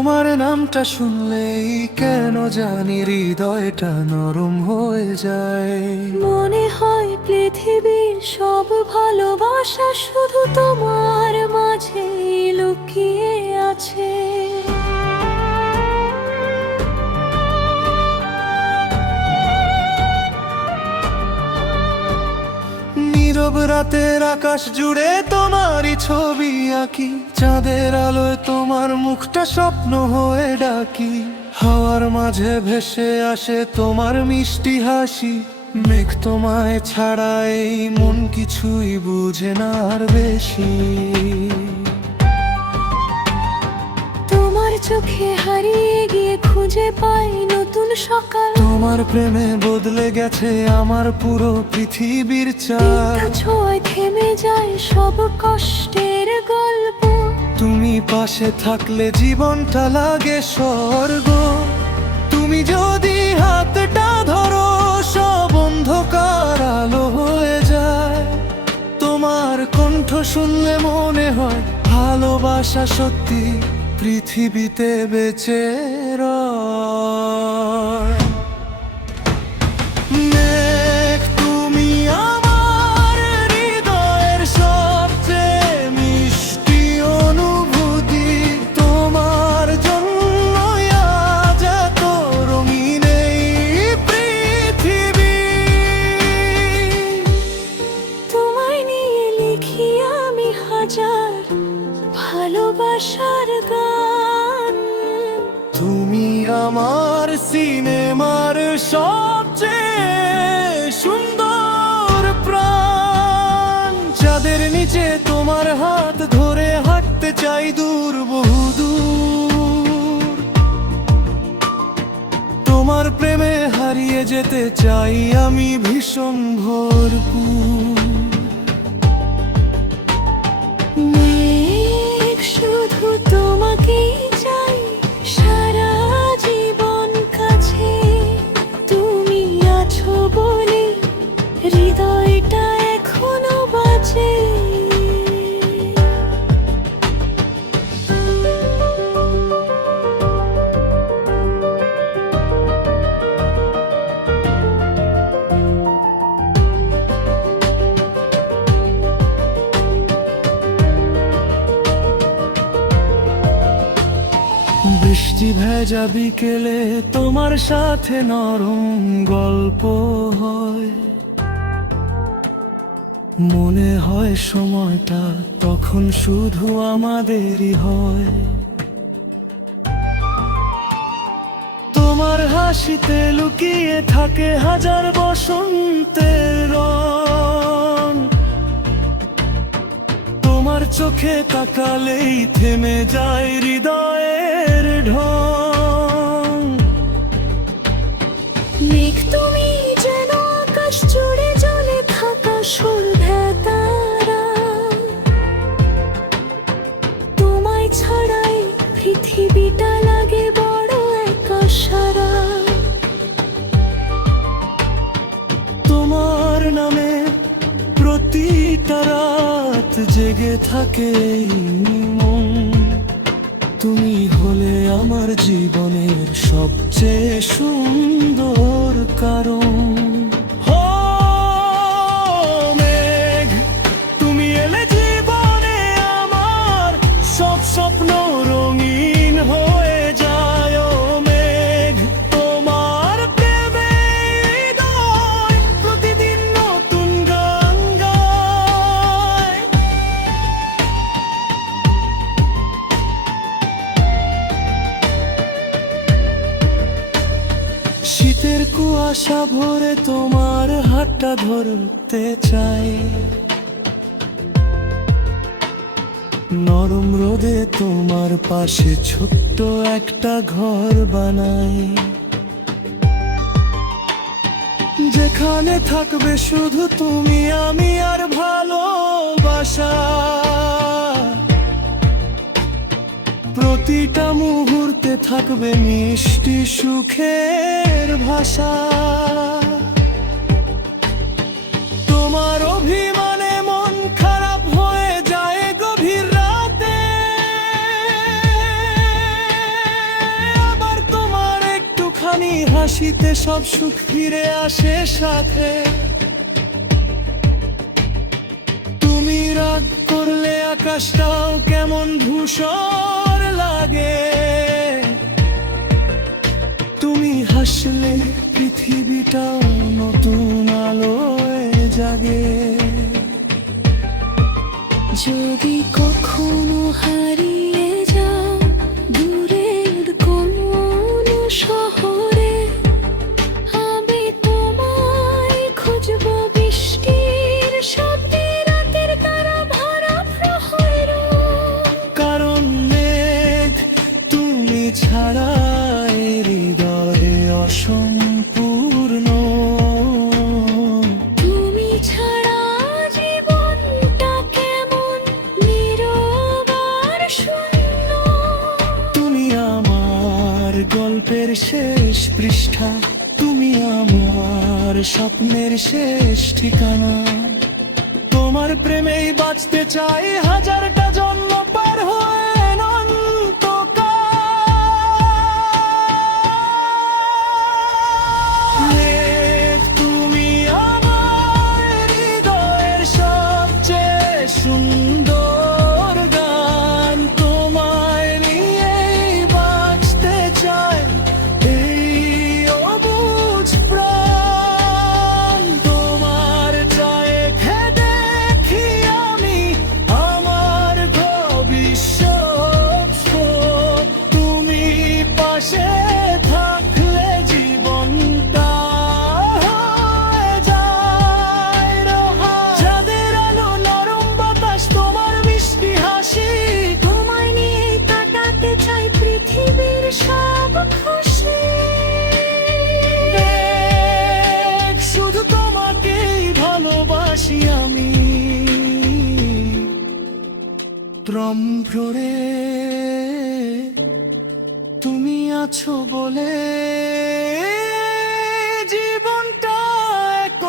তোমার নামটা শুনলেই কেন জানি হৃদয়টা নরম হয়ে যায়। মনে হয় পৃথিবীর সব ভালোবাসা শুধু তোমার মাঝে লুকিয়ে আছে। নীরব রাতের আকাশ জুড়ে তোমারই ছবি আঁকি, চাঁদের আলোয় তোমার মুখটা স্বপ্ন হয়ে ডাকি। হাওয়ার মাঝে ভেসে আসে তোমার মিষ্টি হাসি, মেঘ তোমায় ছাড়া এই মন কিছুই বুঝে না আর বেশি। তোমার চোখে হারিয়ে গিয়ে খুঁজে পাই নতুন সকাল। তোমার প্রেমে বদলে গেছে আমার পুরো পৃথিবীর চাল। ছোঁয়ায় থেমে যায় সব কষ্টের গল্প। তুমি পাশে থাকলে জীবনটা লাগে স্বর্গ। তুমি যদি হাতটা ধরো সব অন্ধকার আলো হয়ে যায়। তোমার কণ্ঠ শুনলে মনে হয় ভালোবাসা সত্যি পৃথিবীতে বেঁচে রয়। মেঘ, তুমি আমার হৃদয়ের সবচেয়ে মিষ্টি অনুভূতি। তোমার জন্যই আজ এত রঙিন এই পৃথিবী। তোমায় নিয়ে লিখি আমি হাজার ভালোবাসার গান। তুমি আমার সিনেমার সবচেয়ে সুন্দর প্রাণ। চাঁদের নিচে তোমার হাত ধরে হাঁটতে চাই দূর বহুদূর। তোমার প্রেমে হারিয়ে যেতে চাই আমি ভীষণ ভরপুর। মেঘ, শুধু তোমাকেই চাই সারা জীবন কাছে। তুমি আছো বলে হৃদয়টা এখনো বাজে। বৃষ্টি ভেজা বিকেলে তোমার সাথে নরম গল্প হয়। মনে হয় সময়টা তখন শুধু আমাদেরই হয়। তোমার হাসিতে লুকিয়ে থাকে হাজার বসন্তের রং। তোমার চোখে তাকালেই থেমে যায় হৃদয়ের ঢং। মেঘ, তুমি যেন আকাশ জুড়ে জ্বলে থাকা সূর্যের তারা। তোমায় ছাড়াই পৃথিবীটা লাগে বড় একা সারা। তোমার নামে প্রতিটা রাত জেগে থাকে এই মন। তুমি হলে আমার জীবনের সবচেয়ে সুন্দর কারণ। ও মেঘ, তুমি এলে জীবনে আমার সব স্বপ্ন রঙিন হয়ে যায়। ও মেঘ, তোমার প্রেমে হৃদয় প্রতিদিন নতুন গান গায়। শীতের কুয়াশা ভরে তোমার হাতটা ধরতে চাই। নরম রোদে তোমার পাশে ছোট্ট একটা ঘর বানাই। যেখানে থাকবে শুধু তুমি আমি আর ভালোবাসা। প্রতিটা মুহূর্তে থাকবে মিষ্টি সুখের ভাষা। তোমার অভিমানে মন খারাপ হয়ে যায় গভীর রাতে। হাসিতে সব সুখ ফিরে আসে সাথে। তুমি রাগ করলে আকাশটাও কেমন ধূসর লাগে, তুমি হাসলে পৃথিবীটাও নতুন আলোয় জাগে। যদি কখনো হারিয়ে যাও দূরের কোনো শহরে, আমি তোমায় খুঁজবো বৃষ্টির শব্দে, রাতের তারা ভরা প্রহরে। কারণ মেঘ তুমি ছাড়া এই হৃদয়ে অসম্পূর্ণ। তুমি ছাড়া জীবনটা কেমন নীরব আর শূন্য। তুমি আমার গল্পের শেষ পৃষ্ঠা, তুমি আমার স্বপ্নের শেষ ঠিকানা। তোমার প্রেমেই বাঁচতে চাই হাজারটা জন্ম পার হয়ে অনন্তকাল। তুমি আমার হৃদয়ের সবচেয়ে সুন্দর গান, তোমায় নিয়েই বাঁচতে চাই এই অবুঝ প্রাণ। তোমার চায়ে দেখি আমি আমার ভবিষ্যৎ। তুমি পাশে থাকলে জীবনটা হয়ে যায় রোহান। চাঁদের আলো, নরম বাতাস, তোমার মিষ্টি হাসি, তোমায় নিয়ে কাটাতে চাই পৃথিবীর সব খুশি। দেখ, শুধু তোমাকেই ভালোবাসি আমি। ত্রম্ভ্ররে তুমি আছো বলে জীবনটা এক